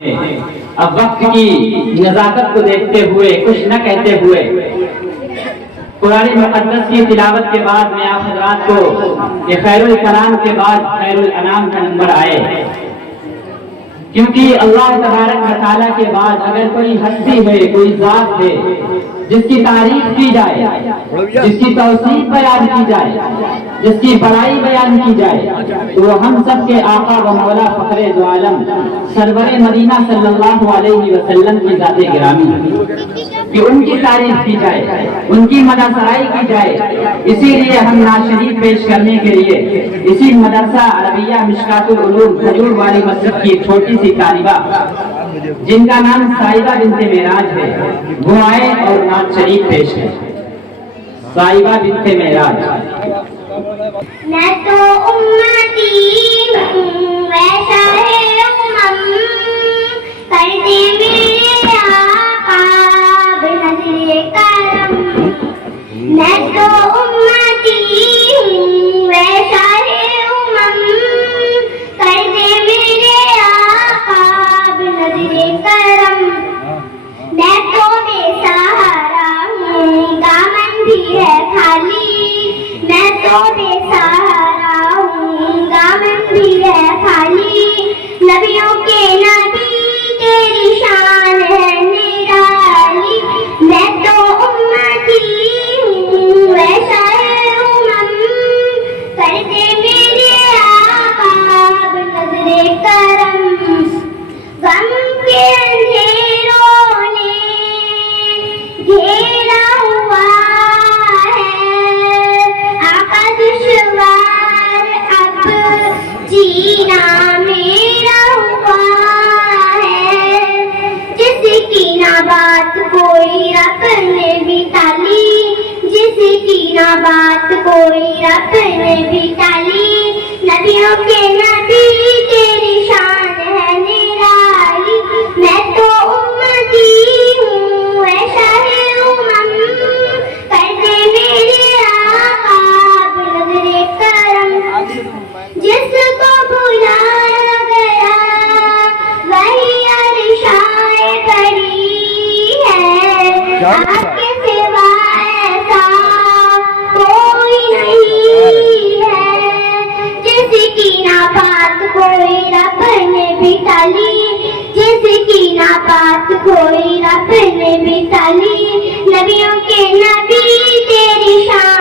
اب وقت کی نزاکت کو دیکھتے ہوئے کچھ نہ کہتے ہوئے قرآن مقدس کی تلاوت کے بعد میں آپ حضرات کو یہ خیر الکلام کے بعد خیر الانام کا نمبر آئے، کیونکہ اللہ تبارک و تعالیٰ کے بعد اگر کوئی ہستی ہے، کوئی ذات ہے جس کی تعریف کی جائے، جس کی توصیف بیان کی جائے، جس کی بڑائی بیان کی جائے، تو وہ ہم سب کے آقا و مولا فخر دو عالم سرور مدینہ صلی اللہ علیہ وسلم کی ذات گرامی، کہ ان کی تعریف کی جائے، ان کی مدح سرائی کی جائے۔ اسی لیے ہم نعت شریف پیش کرنے کے لیے اسی مدرسہ عربیہ مشکات العلوم کھجور والی مسجد کی چھوٹی سی طالبہ جن کا نام صائبہ بنت معراج ہے، وہ آئے اور نعت شریف پیش ہے۔ صائبہ بنت معراج۔ میں تو امتی ہوں ویسا ہے امم، کرتے میرے آقا بنظر کرم۔ میں تو امتی ہوں ویسا ہے امم، کرتے میرے آقا بنظر کرم۔ میں تو بے سہارا ہوں دامن بھی ہے خالی، میں تو بے سہارا ہوں دامن بھی ہے خالی۔ نبیوں کے نبی تیری شان ہے نرالی، میں تو امتی ہوں ویسا ہے امم، کرتے میرے آقا بنظر کرم۔ غم کے اندھیروں نے گھیرا ہوا ہے، آقا دشوار اب جینا میرا ہوا ہے۔ جس کی نہ بات کوئی رب نے بھی ٹالی، جس کی نہ بات کوئی رب نے بھی ٹالی۔ نبیوں کے نبی تیری شان ہے نرالی، میں تو امتی ہوں ایسا ہے امم، کرتے میرے آقا بنظر کرم۔ جس کو بلایا گیا وہی عرشائے بری ہے، آپ کے سوا ایسا کوئی نہیں ہے۔ جس کی نہ بات کوئی رب نے بھی ٹالی، جس کی نہ بات کوئی رب نے بھی ٹالی۔ نبیوں کے نبی تیری شان